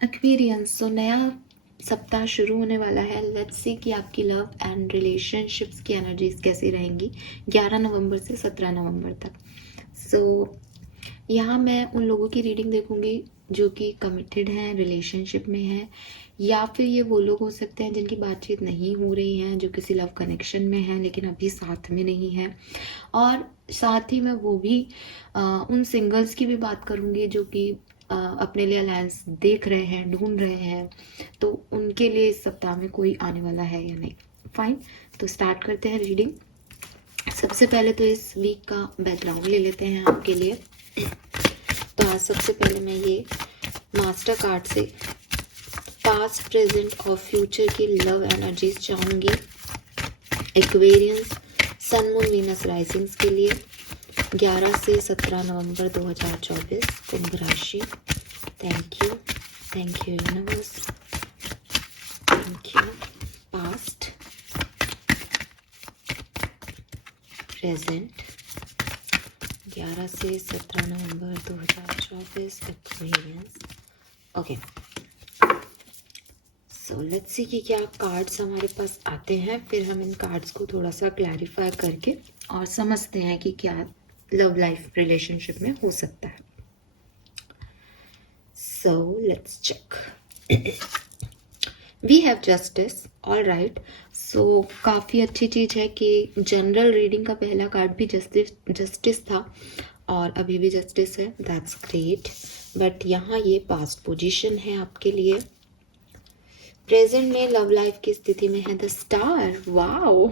Aquarians, तो नया सप्ताह शुरू होने वाला है। लेट्स सी कि आपकी लव एंड रिलेशनशिप्स की एनर्जीज कैसी रहेंगी 11 नवंबर से 17 नवंबर तक। सो यहाँ मैं उन लोगों की रीडिंग देखूंगी जो कि कमिटेड हैं, रिलेशनशिप में हैं, या फिर ये वो लोग हो सकते हैं जिनकी बातचीत नहीं हो रही हैं, जो किसी लव कनेक्शन में हैं लेकिन अभी साथ में नहीं हैं। और साथ ही मैं वो भी उन सिंगल्स की भी बात करूँगी जो कि अपने लिए अलायंस देख रहे हैं, ढूंढ रहे हैं, तो उनके लिए इस सप्ताह में कोई आने वाला है या नहीं। फाइन, तो स्टार्ट करते हैं रीडिंग। सबसे पहले तो इस वीक का बैकग्राउंड ले लेते हैं आपके लिए। तो आज सबसे पहले मैं ये मास्टर कार्ड से पास्ट, प्रेजेंट और फ्यूचर की लव एनर्जीज चाहूँगी एक्वेरियंस, सन, मून, वीनस राइजिंग्स के लिए 11 से 17 नवंबर 2024 कुंभ राशि। Thank you universe, thank you. Past, present 11 से 17 नवंबर 2024 Aquarians. Okay, so let's see कि क्या कार्ड्स हमारे पास आते हैं, फिर हम इन कार्ड्स को थोड़ा सा क्लैरिफाई करके और समझते हैं कि क्या लव लाइफ रिलेशनशिप में हो सकता है। So let's check. We have justice, all right. So काफ़ी अच्छी चीज़ है कि जनरल रीडिंग का पहला कार्ड भी जस्टिस था और अभी भी जस्टिस है, दैट्स ग्रेट। बट यहाँ ये पास्ट पोजीशन है आपके लिए। प्रेजेंट में लव लाइफ की स्थिति में है the star. Wow,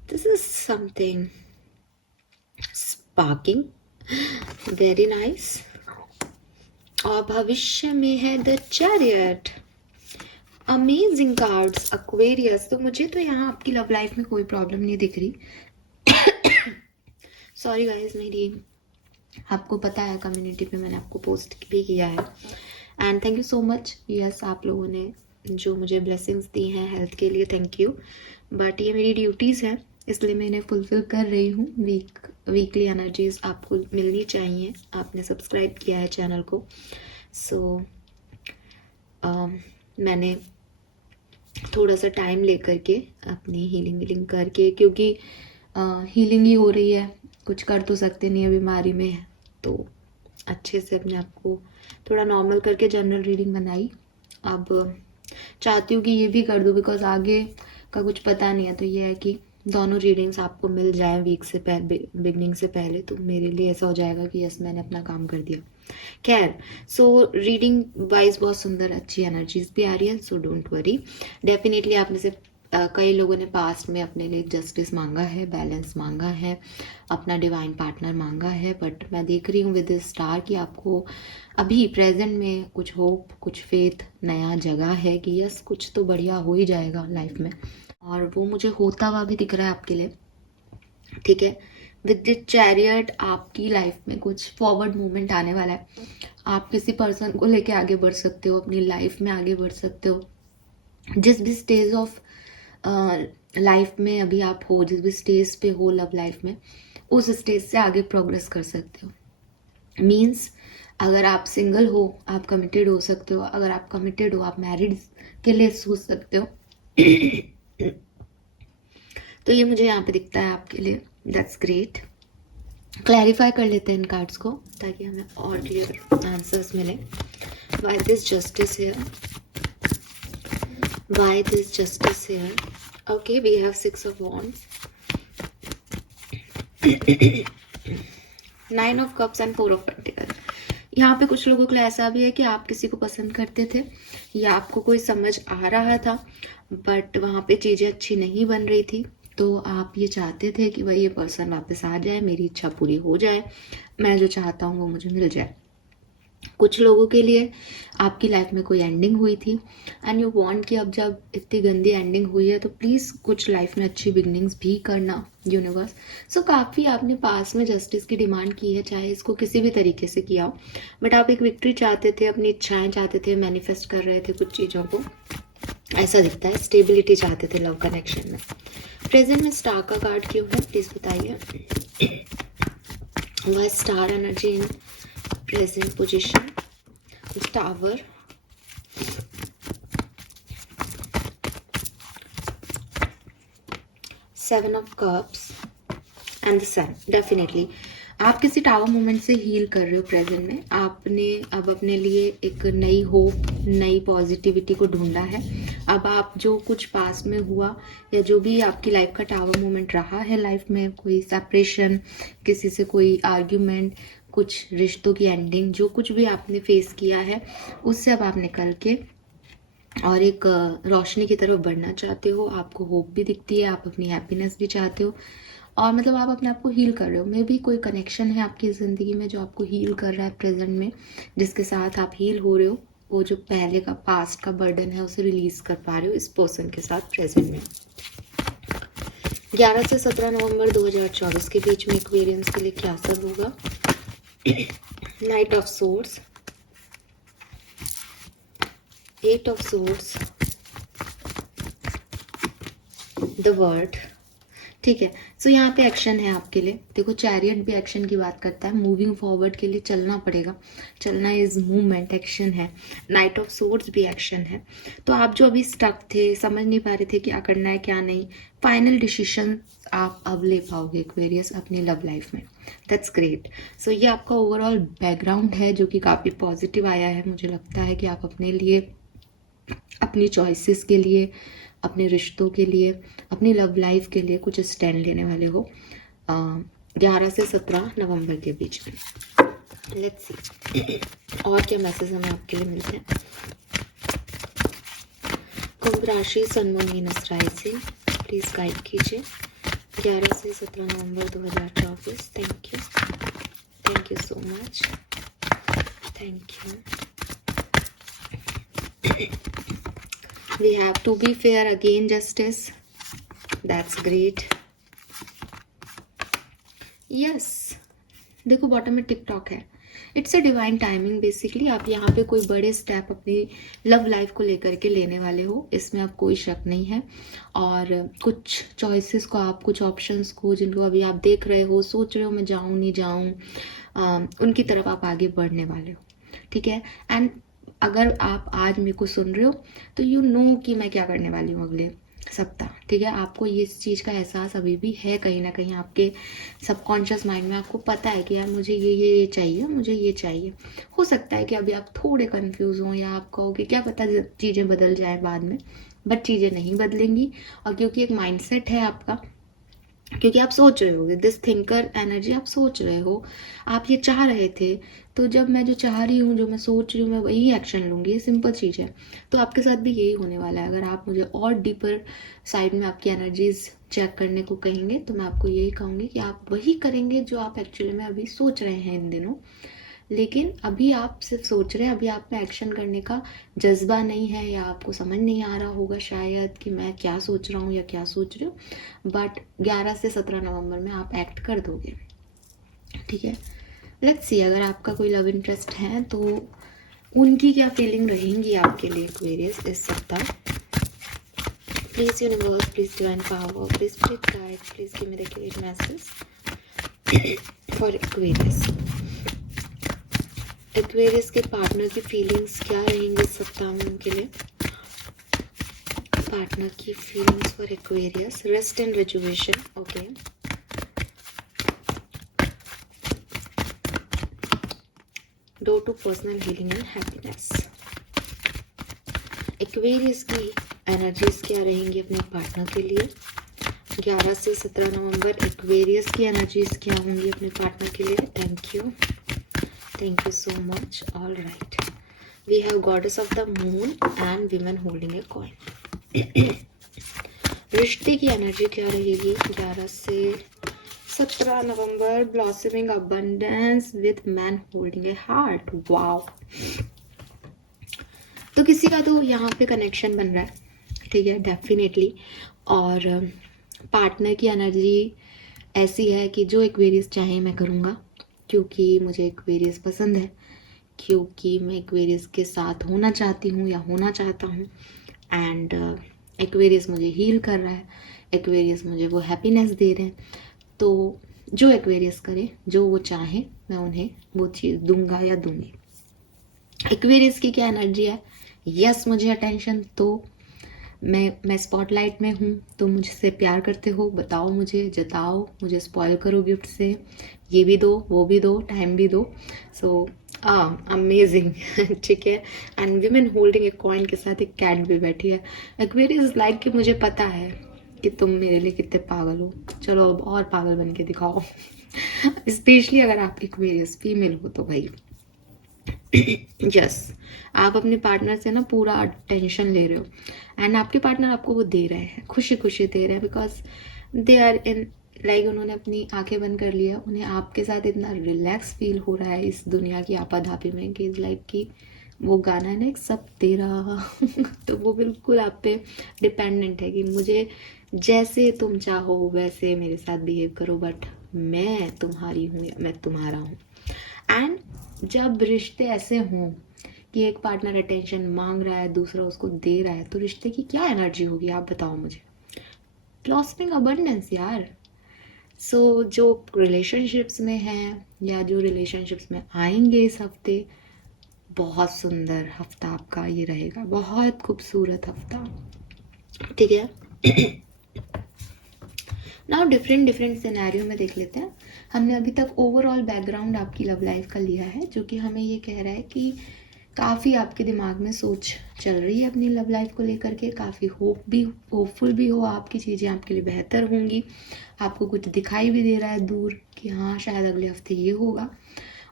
this is something sparking, very nice. और भविष्य में है the chariot. Amazing cards Aquarius. तो मुझे तो यहाँ आपकी लव लाइफ में कोई प्रॉब्लम नहीं दिख रही। सॉरी गाइस, मेरी आपको पता है कम्युनिटी पे मैंने आपको पोस्ट भी किया है and thank you so much. Yes, आप लोगों ने जो मुझे ब्लेसिंग्स दी हैं हेल्थ के लिए, थैंक यू। बट ये मेरी ड्यूटीज़ हैं इसलिए मैं इन्हें फुलफिल कर रही हूँ। वीकली एनर्जीज आपको मिलनी चाहिए। आपने सब्सक्राइब किया है चैनल को, सो मैंने थोड़ा सा टाइम ले करके अपनी हीलिंग करके, क्योंकि हीलिंग ही हो रही है, कुछ कर तो सकते नहीं है बीमारी में, तो अच्छे से अपने आप को थोड़ा नॉर्मल करके जनरल रीडिंग बनाई। अब चाहती हूँ कि ये भी कर दूँ बिकॉज आगे का कुछ पता नहीं है, तो ये है कि दोनों रीडिंग्स आपको मिल जाए वीक से पहले, बिगनिंग से पहले, तो मेरे लिए ऐसा हो जाएगा कि यस मैंने अपना काम कर दिया। खैर, सो रीडिंग वाइज बहुत सुंदर अच्छी एनर्जीज भी आ रही है, सो डोंट वरी। डेफिनेटली आप में से कई लोगों ने पास्ट में अपने लिए जस्टिस मांगा है, बैलेंस मांगा है, अपना डिवाइन पार्टनर मांगा है, बट मैं देख रही हूँ विद दिस स्टार कि आपको अभी प्रेजेंट में कुछ होप, कुछ फेथ, नया जगह है कि यस कुछ तो बढ़िया हो ही जाएगा लाइफ में, और वो मुझे होता हुआ भी दिख रहा है आपके लिए। ठीक है, विद द चैरियट आपकी लाइफ में कुछ फॉरवर्ड मूवमेंट आने वाला है। आप किसी पर्सन को लेके आगे बढ़ सकते हो, अपनी लाइफ में आगे बढ़ सकते हो। जिस भी स्टेज ऑफ लाइफ में अभी आप हो, जिस भी स्टेज पे हो लव लाइफ में, उस स्टेज से आगे प्रोग्रेस कर सकते हो। मीन्स अगर आप सिंगल हो आप कमिटेड हो सकते हो, अगर आप कमिटेड हो आप मैरिड के लिए सोच सकते हो। तो ये मुझे यहाँ पे दिखता है आपके लिए, दैट्स ग्रेट। क्लैरिफाई कर लेते हैं इन कार्ड्स को ताकि हमें और क्लियर आंसर्स मिले। Why this justice here, why this justice here. Okay, we have 6 of wands, 9 of cups and 4 of pentacles। यहाँ पे कुछ लोगों के लिए ऐसा भी है कि आप किसी को पसंद करते थे या आपको कोई समझ आ रहा था बट वहाँ पे चीज़ें अच्छी नहीं बन रही थी, तो आप ये चाहते थे कि भाई ये पर्सन वापस आ जाए, मेरी इच्छा पूरी हो जाए, मैं जो चाहता हूँ वो मुझे मिल जाए। कुछ लोगों के लिए आपकी लाइफ में कोई एंडिंग हुई थी एंड यू वांट कि अब जब इतनी गंदी एंडिंग हुई है तो प्लीज़ कुछ लाइफ में अच्छी बिगनिंग्स भी करना यूनिवर्स। सो काफ़ी आपने पास में जस्टिस की डिमांड की है, चाहे इसको किसी भी तरीके से किया हो, बट आप एक विक्ट्री चाहते थे, अपनी इच्छाएं चाहते थे, मैनिफेस्ट कर रहे थे कुछ चीज़ों को, ऐसा दिखता है। स्टेबिलिटी चाहते थे लव कनेक्शन में। प्रेजेंट में स्टार का कार्ड क्यों है प्लीज़ बताइए। वह star energy in present position, tower, seven of cups and the sun. Definitely आप किसी टावर मोमेंट से हील कर रहे हो प्रेजेंट में। आपने अब अपने लिए एक नई होप, नई पॉजिटिविटी को ढूंढा है। अब आप जो कुछ पास्ट में हुआ या जो भी आपकी लाइफ का टावर मोमेंट रहा है लाइफ में, कोई सेपरेशन, किसी से कोई आर्ग्यूमेंट, कुछ रिश्तों की एंडिंग, जो कुछ भी आपने फेस किया है उससे अब आप निकल के और एक रोशनी की तरफ बढ़ना चाहते हो। आपको होप भी दिखती है, आप अपनी हैप्पीनेस भी चाहते हो और मतलब आप अपने आप को हील कर रहे हो। मे भी कोई कनेक्शन है आपकी ज़िंदगी में जो आपको हील कर रहा है प्रेजेंट में, जिसके साथ आप हील हो रहे हो। वो जो पहले का पास्ट का बर्डन है उसे रिलीज कर पा रहे हो इस पर्सन के साथ प्रेजेंट में। 11 से 17 नवंबर 2024 के बीच में एक्वेरियंस के लिए क्या सब होगा? Night of swords, 8 of swords, the word. ठीक है, सो यहाँ पे एक्शन है आपके लिए। देखो चैरियट भी एक्शन की बात करता है, मूविंग फॉरवर्ड के लिए चलना पड़ेगा। चलना इज मूवमेंट, एक्शन है। नाइट ऑफ सोर्ड्स भी एक्शन है। तो आप जो अभी स्टक थे, समझ नहीं पा रहे थे क्या करना है क्या नहीं, फाइनल डिसीजन आप अब ले पाओगे एक्वेरियस अपनी लव लाइफ में। That's great. सो ये आपका ओवरऑल बैकग्राउंड है जो कि काफ़ी पॉजिटिव आया है। मुझे लगता है कि आप अपने लिए, अपनी चॉइसेस के लिए, अपने रिश्तों के लिए, अपनी लव लाइफ के लिए कुछ स्टैंड लेने वाले हो 11 से 17 नवंबर के बीच में। लेट्स सी और क्या मैसेज हमें आपके लिए मिलते हैं। कुंभ राशि, sun moon Venus rising, please guide कीजिए 11 से 17 नवंबर 2024। Thank you so much, thank you. We have to be fair again, justice. That's great. Yes. देखो बॉटम में टिकटॉक है। It's a divine timing basically. आप यहाँ पे कोई बड़े स्टेप अपनी लव लाइफ को लेकर के लेने वाले हो, इसमें आप कोई शक नहीं है। और कुछ चॉइसेस को आप, कुछ ऑप्शंस को जिनको अभी आप देख रहे हो, सोच रहे हो मैं जाऊँ नहीं जाऊँ, उनकी तरफ आप आगे बढ़ने वाले हो। ठीक है, एंड अगर आप आज मेरे को सुन रहे हो तो यू नो कि मैं क्या करने वाली हूँ अगले सप्ताह। ठीक है, आपको ये इस चीज़ का एहसास अभी भी है, कहीं ना कहीं आपके सबकॉन्शियस माइंड में आपको पता है कि यार मुझे ये चाहिए, मुझे ये चाहिए। हो सकता है कि अभी आप थोड़े कंफ्यूज हो या आप कहो कि क्या पता चीज़ें बदल जाए बाद में, बट चीज़ें नहीं बदलेंगी। और क्योंकि एक माइंडसेट है आपका, क्योंकि आप सोच रहे होगे, दिस थिंकर एनर्जी, आप सोच रहे हो, आप ये चाह रहे थे, तो जब मैं जो चाह रही हूँ, जो मैं सोच रही हूँ, मैं वही एक्शन लूँगी। ये सिंपल चीज़ है। तो आपके साथ भी यही होने वाला है। अगर आप मुझे और डीपर साइड में आपकी एनर्जीज चेक करने को कहेंगे तो मैं आपको यही कहूँगी कि आप वही करेंगे जो आप एक्चुअली में अभी सोच रहे हैं इन दिनों। लेकिन अभी आप सिर्फ सोच रहे हैं, अभी आप में एक्शन करने का जज्बा नहीं है, या आपको समझ नहीं आ रहा होगा शायद कि मैं क्या सोच रहा हूँ या क्या सोच रही हूँ। बट 11 से 17 नवंबर में आप एक्ट कर दोगे। ठीक है, लेट्स सी अगर आपका कोई लव इंटरेस्ट है तो उनकी क्या फीलिंग रहेंगी आपके लिए एक्वेरियस इस सप्ताह। Please universe, please divine power, please guide, please give me the clear message for Aquarius. Aquarius के पार्टनर की फीलिंग्स क्या रहेंगी इस सप्ताह में उनके लिए। पार्टनर की feelings for Aquarius, rest and rejuvenation. Okay, door to personal healing and happiness. Aquarius की एनर्जीज क्या रहेंगी अपने पार्टनर के लिए 11 से 17 नवंबर। एक्वेरियस की एनर्जीज क्या होंगी अपने पार्टनर के लिए। Thank you so much. All right, we have goddess of the moon and women holding a coin. रिश्ते की एनर्जी क्या रहेगी 11 से 17 नवंबर। Blossoming abundance with man holding a heart. Wow, तो किसी का तो यहाँ पे कनेक्शन बन रहा है। ठीक है, डेफिनेटली। और पार्टनर की एनर्जी ऐसी है कि जो एक्वेरियस चाहे मैं करूँगा, क्योंकि मुझे एक्वेरियस पसंद है, क्योंकि मैं एक्वेरियस के साथ होना चाहती हूँ या होना चाहता हूँ। एंड एक्वेरियस मुझे हील कर रहा है, एक्वेरियस मुझे वो हैप्पीनेस दे रहे हैं। तो जो एक्वेरियस करे, जो वो चाहे, मैं उन्हें वो चीज़ दूंगा या दूंगी। एक्वेरियस की क्या एनर्जी है? यस, मुझे अटेंशन, तो मैं स्पॉटलाइट में हूँ, तो मुझसे प्यार करते हो, बताओ मुझे, जताओ, मुझे स्पॉइल करो गिफ्ट से, ये भी दो, वो भी दो, टाइम भी दो। So amazing. ठीक है। And women holding a coin के साथ एक कैट भी बैठी है। एक्वेरियस लाइक कि मुझे पता है कि तुम मेरे लिए कितने पागल हो, चलो अब और पागल बन के दिखाओ। स्पेशली अगर आप एक्वेरियस फीमेल हो तो भाई यस, आप अपने पार्टनर से ना पूरा अटेंशन ले रहे हो एंड आपके पार्टनर आपको वो दे रहे हैं, खुशी खुशी दे रहे हैं, because they are in like उन्होंने अपनी आंखें बंद कर लिया, उन्हें आपके साथ इतना रिलैक्स फील हो रहा है इस दुनिया की आपाधापी में कि इज लाइक कि वो गाना है ना एक सब तेरा। तो वो बिल्कुल आप पे डिपेंडेंट है कि मुझे जैसे तुम चाहो वैसे मेरे साथ बिहेव करो, बट मैं तुम्हारी हूँ या मैं तुम्हारा हूँ। एंड जब रिश्ते ऐसे हों कि एक पार्टनर अटेंशन मांग रहा है, दूसरा उसको दे रहा है, तो रिश्ते की क्या एनर्जी होगी आप बताओ मुझे? ब्लॉसमिंग अबंडेंस यार। सो जो रिलेशनशिप्स में हैं या जो रिलेशनशिप्स में आएंगे इस हफ्ते, बहुत सुंदर हफ्ता आपका ये रहेगा, बहुत खूबसूरत हफ्ता। ठीक है। नाउ डिफरेंट डिफरेंट सिनेरियो में देख लेते हैं। हमने अभी तक ओवरऑल बैकग्राउंड आपकी लव लाइफ का लिया है, जो कि हमें ये कह रहा है कि काफ़ी आपके दिमाग में सोच चल रही है अपनी लव लाइफ को लेकर के, काफ़ी होपफुल भी हो आपकी चीज़ें आपके लिए बेहतर होंगी, आपको कुछ दिखाई भी दे रहा है दूर कि हाँ शायद अगले हफ्ते ये होगा,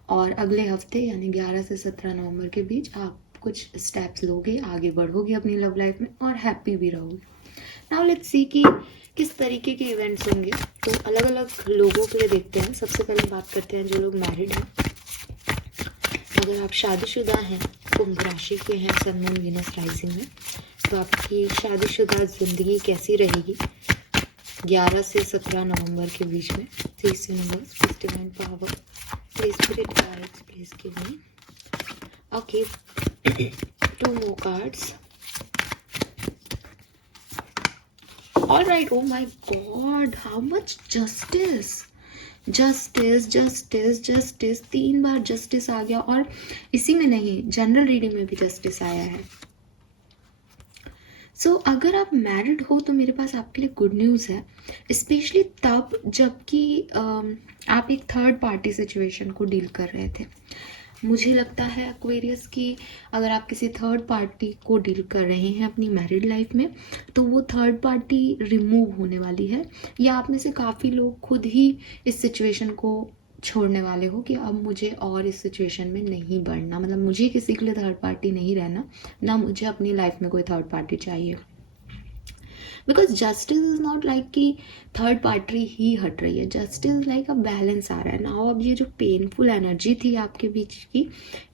और अगले हफ्ते यानी 11 से 17 नवंबर के बीच आप कुछ स्टेप्स लोगे, आगे बढ़ोगे अपनी लव लाइफ में और हैप्पी भी रहोगे। नाउ लेट्स सी कि किस तरीके के इवेंट्स होंगे। तो अलग अलग लोगों के लिए देखते हैं। सबसे पहले बात करते हैं जो लोग मैरिड हैं। अगर आप शादीशुदा हैं, कुंभ राशि के हैं, सन मून वीनस राइजिंग में, तो आपकी शादीशुदा जिंदगी कैसी रहेगी 11 से 17 नवंबर के बीच में? Please universe, divine power, please spirit guides, please give me. Okay, 2 more cards. All right, oh my god, how much justice, justice justice justice, 3 बार जस्टिस आ गया, और इसी में नहीं, जनरल रीडिंग में भी जस्टिस आया है। सो अगर आप मैरिड हो तो मेरे पास आपके लिए गुड न्यूज़ है, स्पेशली तब जबकि आप एक थर्ड पार्टी सिचुएशन को डील कर रहे थे। मुझे लगता है एक्वेरियस की अगर आप किसी थर्ड पार्टी को डील कर रहे हैं अपनी मैरिड लाइफ में, तो वो थर्ड पार्टी रिमूव होने वाली है, या आप में से काफ़ी लोग खुद ही इस सिचुएशन को छोड़ने वाले हो कि अब मुझे और इस सिचुएशन में नहीं बढ़ना, मतलब मुझे किसी के लिए थर्ड पार्टी नहीं रहना, ना मुझे अपनी लाइफ में कोई थर्ड पार्टी चाहिए। Because justice is not like कि थर्ड पार्टी ही हट रही है, जस्टिस लाइक अ बैलेंस आ रहा है ना। अब ये जो पेनफुल एनर्जी थी आपके बीच की,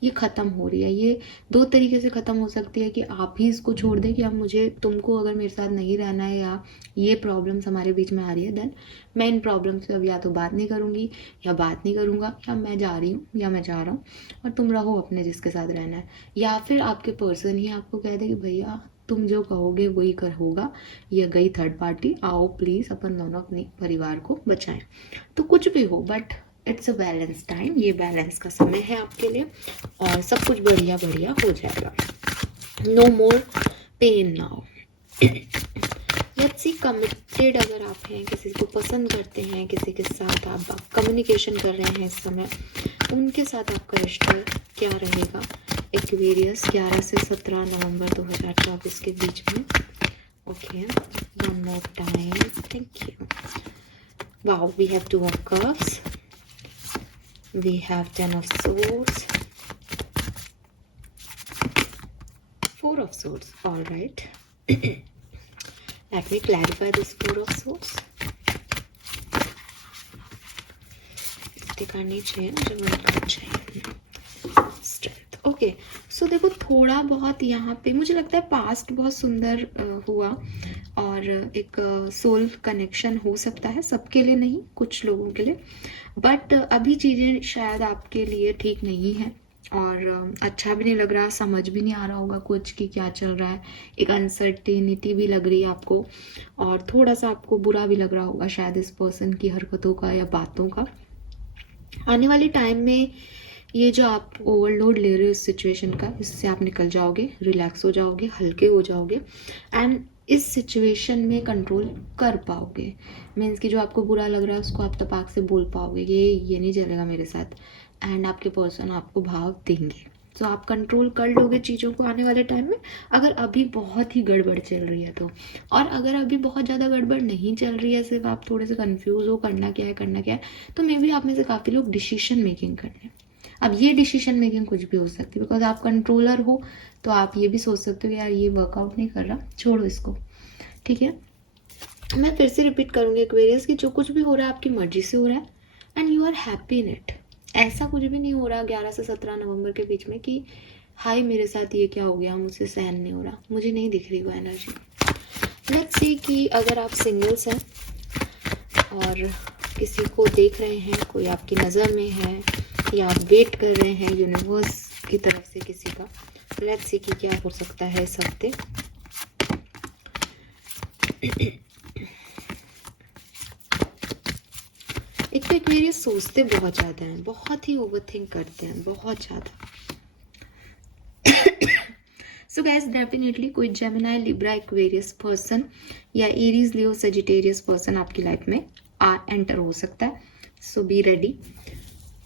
ये ख़त्म हो रही है। ये 2 तरीके से ख़त्म हो सकती है कि आप ही इसको छोड़ दें कि अब मुझे तुमको अगर मेरे साथ नहीं रहना है, या ये प्रॉब्लम्स हमारे बीच में आ रही है, देन मैं इन प्रॉब्लम्स पे अब या तो बात नहीं करूँगी या बात नहीं करूँगा, या मैं जा रही हूँ या मैं जा रहा हूँ और तुम रहो अपने जिसके साथ रहना है। या फिर आपके पर्सन ही आपको कह दे कि भैया तुम जो कहोगे वही कर होगा, या गई थर्ड पार्टी, आओ प्लीज़ अपन दोनों अपने परिवार को बचाएं। तो कुछ भी हो, but it's a balance time, ये बैलेंस का समय है आपके लिए और सब कुछ बढ़िया बढ़िया हो जाएगा। No more pain now. Let's see, committed अगर आप हैं, किसी को पसंद करते हैं, किसी के साथ आप कम्युनिकेशन कर रहे हैं इस समय, उनके साथ आपका रिश्ता क्या रहेगा एक्वेरियस 11 से 17 नवंबर 2024 के बीच में? Okay, one more time, thank you. Wow, we have 2 of cups, we have 10 of swords, 4 of swords. All right. Let me clarify this 4 of swords. करनी चाहिए ना, जब करना चाहिए स्ट्रेंथ। ओके, सो देखो थोड़ा बहुत यहाँ पे मुझे लगता है पास्ट बहुत सुंदर हुआ, और एक सोल कनेक्शन हो सकता है, सबके लिए नहीं, कुछ लोगों के लिए, बट अभी चीज़ें शायद आपके लिए ठीक नहीं है, और अच्छा भी नहीं लग रहा, समझ भी नहीं आ रहा होगा कुछ कि क्या चल रहा है, एक अनसर्टेनिटी भी लग रही है आपको, और थोड़ा सा आपको बुरा भी लग रहा होगा शायद इस पर्सन की हरकतों का या बातों का। आने वाले टाइम में ये जो आप ओवरलोड ले रहे हो इस सिचुएशन का, इससे आप निकल जाओगे, रिलैक्स हो जाओगे, हल्के हो जाओगे एंड इस सिचुएशन में कंट्रोल कर पाओगे। मीन्स कि जो आपको बुरा लग रहा है उसको आप तपाक से बोल पाओगे कि ये नहीं चलेगा मेरे साथ, एंड आपके पर्सन आपको भाव देंगे। तो आप कंट्रोल कर लोगे चीज़ों को आने वाले टाइम में, अगर अभी बहुत ही गड़बड़ चल रही है तो। और अगर अभी बहुत ज़्यादा गड़बड़ नहीं चल रही है, सिर्फ आप थोड़े से कंफ्यूज हो करना क्या है, तो मे बी आप में से काफ़ी लोग डिसीजन मेकिंग करने। अब ये डिसीजन मेकिंग कुछ भी हो सकती है, बिकॉज आप कंट्रोलर हो, तो आप ये भी सोच सकते हो कि यार ये वर्कआउट नहीं कर रहा, छोड़ो इसको, ठीक है। मैं फिर से रिपीट करूँगी एक्वेरियस कि जो कुछ भी हो रहा है आपकी मर्जी से हो रहा है and you are happy in it. ऐसा कुछ भी नहीं हो रहा 11 से 17 नवंबर के बीच में कि हाय मेरे साथ ये क्या हो गया, मुझसे सहन नहीं हो रहा, मुझे नहीं दिख रही वो एनर्जी। लेट्स सी कि अगर आप सिंगल्स हैं और किसी को देख रहे हैं, कोई आपकी नज़र में है या आप वेट कर रहे हैं यूनिवर्स की तरफ से किसी का, लेट्स सी कि क्या हो सकता है इस हफ्ते। एक तो एक्वेरियस सोचते बहुत ज़्यादा हैं, बहुत ही ओवरथिंक करते हैं, बहुत ज़्यादा। सो गाइस डेफिनेटली कोई जेमिनाई, लिब्रा, एक्वेरियस पर्सन या एरीज, लियो, सजिटेरियस पर्सन आपकी लाइफ में एंटर हो सकता है। सो बी रेडी।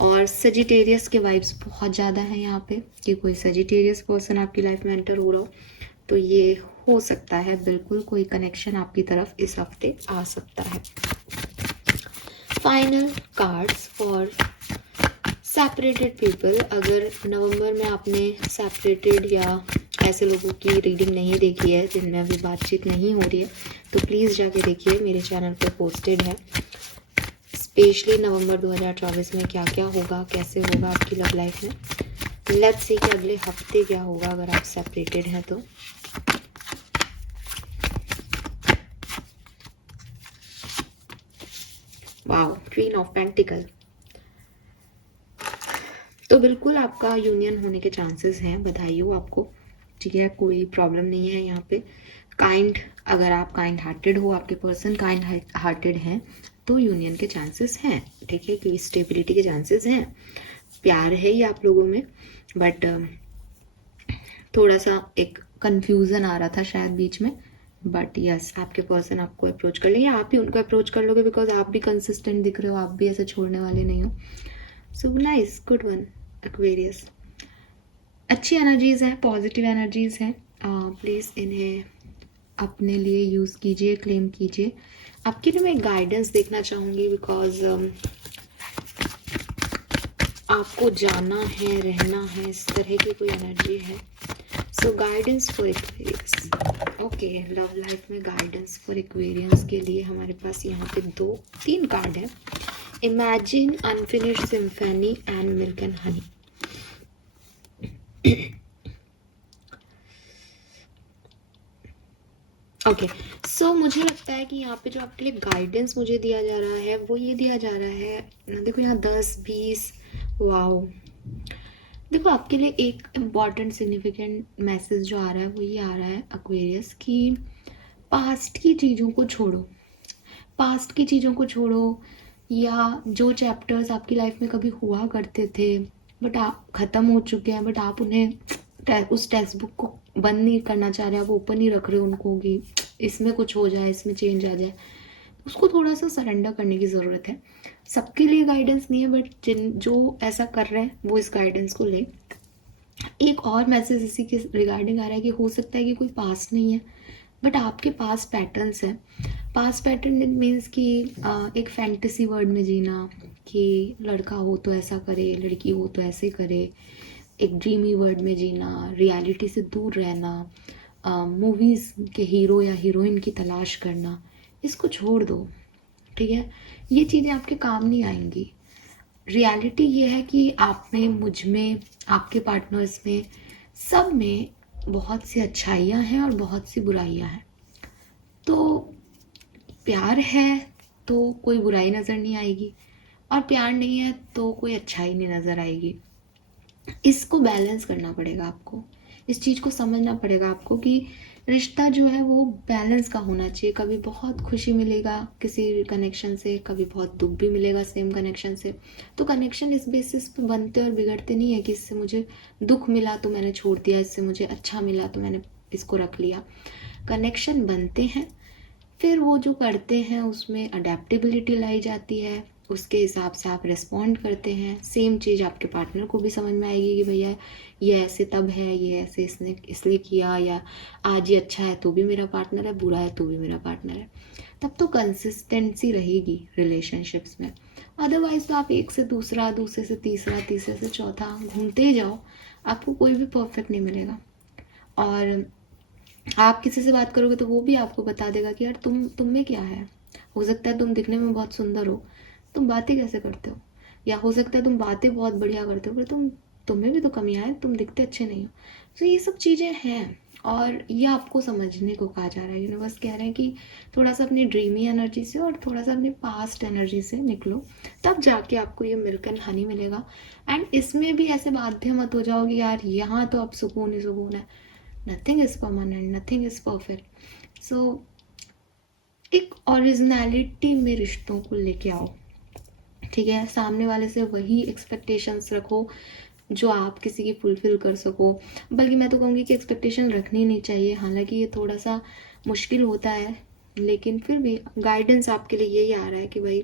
और सजिटेरियस के वाइब्स बहुत ज़्यादा हैं यहाँ पे कि कोई सजिटेरियस पर्सन आपकी लाइफ में एंटर हो रहा हो, तो ये हो सकता है बिल्कुल कोई कनेक्शन आपकी तरफ इस हफ्ते आ सकता है। Final cards for separated people. अगर नवंबर में आपने सेपरेटेड या ऐसे लोगों की रीडिंग नहीं देखी है जिनमें अभी बातचीत नहीं हो रही है, तो प्लीज़ जाके देखिए, मेरे चैनल पर पोस्टेड है। स्पेशली नवंबर 2024 में क्या क्या होगा, कैसे होगा आपकी लव लाइफ में। लेट्स सी कि अगले हफ्ते क्या होगा अगर आप सेपरेटेड हैं तो। Wow, queen of pentacle. तो बिल्कुल आपका यूनियन होने के चांसेस हैं, बधाई हो आपको, ठीक है, कोई प्रॉब्लम नहीं है यहाँ पे। काइंड, अगर आप काइंड हार्टेड हो, आपके पर्सन काइंड हार्टेड हैं, तो यूनियन के चांसेस हैं, ठीक है, कि स्टेबिलिटी के चांसेस हैं, प्यार है ही आप लोगों में। बट थोड़ा सा एक कंफ्यूजन आ रहा था शायद बीच में, बट यस आपके पर्सन आपको अप्रोच कर लेंगे, आप ही उनको अप्रोच कर लोगे, बिकॉज आप भी कंसिस्टेंट दिख रहे हो, आप भी ऐसे छोड़ने वाले नहीं हो। So nice, good one Aquarius. अच्छी एनर्जीज हैं, पॉजिटिव एनर्जीज हैं, प्लीज़ इन्हें अपने लिए यूज़ कीजिए, क्लेम कीजिए। आपके लिए मैं गाइडेंस देखना चाहूँगी, बिकॉज आपको जाना है, रहना है, इस तरह की कोई एनर्जी है। So guidance for Aquarius. Okay, love life में गाइडेंस फॉर एक्वेरियंस के लिए हमारे पास यहाँ पे 2-3 कार्ड है। Imagine, unfinished symphony and milk and honey. Okay, so मुझे लगता है कि यहाँ पे जो आपके लिए गाइडेंस मुझे दिया जा रहा है वो ये दिया जा रहा है, देखो यहाँ 10-20, वाओ, देखो आपके लिए एक इम्पॉर्टेंट सिग्निफिकेंट मैसेज जो आ रहा है वो ये आ रहा है एक्वेरियस कि पास्ट की चीज़ों को छोड़ो, पास्ट की चीज़ों को छोड़ो, या जो चैप्टर्स आपकी लाइफ में कभी हुआ करते थे बट आप ख़त्म हो चुके हैं, बट आप उन्हें उस टेक्स्ट बुक को बंद नहीं करना चाह रहे, आप ओपन नहीं रख रहे उनको कि इसमें कुछ हो जाए, इसमें चेंज आ जाए, उसको थोड़ा सा सरेंडर करने की ज़रूरत है। सबके लिए गाइडेंस नहीं है, बट जिन जो ऐसा कर रहे हैं वो इस गाइडेंस को ले। एक और मैसेज इसी के रिगार्डिंग आ रहा है कि हो सकता है कि कोई पास्ट नहीं है बट आपके पास पैटर्न्स हैं। पास पैटर्न मीन्स कि एक फैंटेसी वर्ड में जीना कि लड़का हो तो ऐसा करे, लड़की हो तो ऐसे करे, एक ड्रीमी वर्ड में जीना, रियलिटी से दूर रहना, मूवीज़ के हीरो या हीरोइन की तलाश करना, इसको छोड़ दो, ठीक है, ये चीज़ें आपके काम नहीं आएंगी। रियलिटी ये है कि आप में, मुझ में, आपके पार्टनर्स में, सब में बहुत सी अच्छाइयाँ हैं और बहुत सी बुराइयाँ हैं। तो प्यार है तो कोई बुराई नज़र नहीं आएगी, और प्यार नहीं है तो कोई अच्छाई नहीं नज़र आएगी। इसको बैलेंस करना पड़ेगा आपको, इस चीज़ को समझना पड़ेगा आपको कि रिश्ता जो है वो बैलेंस का होना चाहिए। कभी बहुत खुशी मिलेगा किसी कनेक्शन से, कभी बहुत दुख भी मिलेगा सेम कनेक्शन से। तो कनेक्शन इस बेसिस पे बनते और बिगड़ते नहीं है कि इससे मुझे दुख मिला तो मैंने छोड़ दिया, इससे मुझे अच्छा मिला तो मैंने इसको रख लिया। कनेक्शन बनते हैं, फिर वो जो करते हैं उसमें अडेप्टेबिलिटी लाई जाती है, उसके हिसाब से आप रिस्पॉन्ड करते हैं। सेम चीज़ आपके पार्टनर को भी समझ में आएगी कि भैया ये ऐसे तब है, ये ऐसे इसने इसलिए किया, या आज ये अच्छा है तो भी मेरा पार्टनर है, बुरा है तो भी मेरा पार्टनर है। तब तो कंसिस्टेंसी रहेगी रिलेशनशिप्स में। अदरवाइज तो आप एक से दूसरा, दूसरे से तीसरा, तीसरे से चौथा घूमते ही जाओ, आपको कोई भी परफेक्ट नहीं मिलेगा। और आप किसी से बात करोगे तो वो भी आपको बता देगा कि यार तुम में क्या है। हो सकता है तुम दिखने में बहुत सुंदर हो, तुम बातें कैसे करते हो, या हो सकता है तुम बातें बहुत बढ़िया करते हो पर तुम्हें भी तो कमियां हैं, तुम दिखते अच्छे नहीं हो। तो ये सब चीज़ें हैं, और ये आपको समझने को कहा जा रहा है। यूनिवर्स कह रहे हैं कि थोड़ा सा अपनी ड्रीमी एनर्जी से और थोड़ा सा अपनी पास्ट एनर्जी से निकलो, तब जाके आपको ये मिल्क एंड हनी मिलेगा। एंड इसमें भी ऐसे बाध्य मत हो जाओ कि यार यहाँ तो अब सुकून ही सुकून है। Nothing is permanent, nothing is perfect. So एक ओरिजिनलिटी में रिश्तों को लेके आओ, ठीक है। सामने वाले से वही एक्सपेक्टेशंस रखो जो आप किसी की फुलफिल कर सको। बल्कि मैं तो कहूँगी कि एक्सपेक्टेशन रखनी नहीं चाहिए, हालांकि ये थोड़ा सा मुश्किल होता है, लेकिन फिर भी गाइडेंस आपके लिए यही आ रहा है कि भाई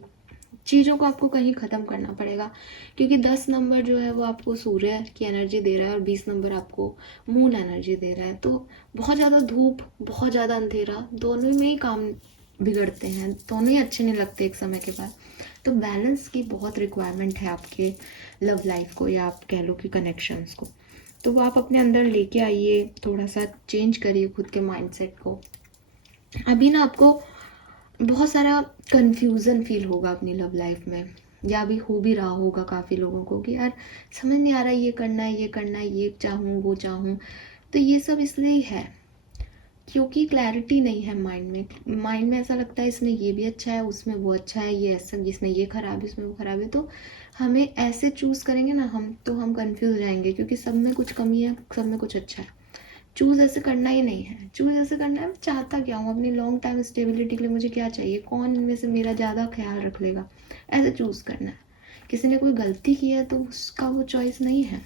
चीज़ों को आपको कहीं ख़त्म करना पड़ेगा। क्योंकि 10 नंबर जो है वो आपको सूर्य की एनर्जी दे रहा है और 20 नंबर आपको मून एनर्जी दे रहा है। तो बहुत ज़्यादा धूप, बहुत ज़्यादा अंधेरा, दोनों में ही काम बिगड़ते हैं, दोनों ही अच्छे नहीं लगते एक समय के बाद। तो बैलेंस की बहुत रिक्वायरमेंट है आपके लव लाइफ को, या आप कह लो कि कनेक्शंस को। तो वो आप अपने अंदर लेके आइए, थोड़ा सा चेंज करिए खुद के माइंडसेट को। अभी ना आपको बहुत सारा कन्फ्यूज़न फील होगा अपनी लव लाइफ में, या अभी हो भी रहा होगा काफ़ी लोगों को कि यार समझ नहीं आ रहा, ये करना है, ये करना है, ये चाहूँ वो चाहूँ। तो ये सब इसलिए ही है क्योंकि क्लैरिटी नहीं है माइंड में। माइंड में ऐसा लगता है इसमें ये भी अच्छा है, उसमें वो अच्छा है, ये ऐसा, जिसमें ये खराब है उसमें वो खराब है। तो हमें ऐसे चूज़ करेंगे ना हम कंफ्यूज जाएंगे, क्योंकि सब में कुछ कमी है, सब में कुछ अच्छा है। चूज़ ऐसे करना ही नहीं है। चूज़ ऐसे करना है मैं चाहता क्या हूँ, अपनी लॉन्ग टाइम स्टेबिलिटी के लिए मुझे क्या चाहिए, कौन इनमें से मेरा ज़्यादा ख्याल रख लेगा, ऐसे चूज़ करना है। किसी ने कोई गलती की है तो उसका वो चॉइस नहीं है,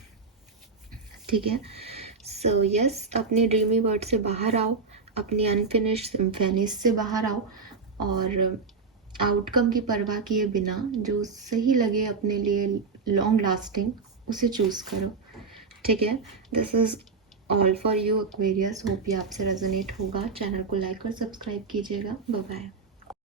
ठीक है। सो यस, अपने ड्रीमी वर्ड से बाहर आओ, अपनी अनफिनिश्ड सिम्फनीज से बाहर आओ, और आउटकम की परवाह किए बिना जो सही लगे अपने लिए लॉन्ग लास्टिंग, उसे चूज़ करो, ठीक है। This is all for you Aquarius. Hope ये आपसे रेजोनेट होगा। चैनल को लाइक और सब्सक्राइब कीजिएगा। Bye bye.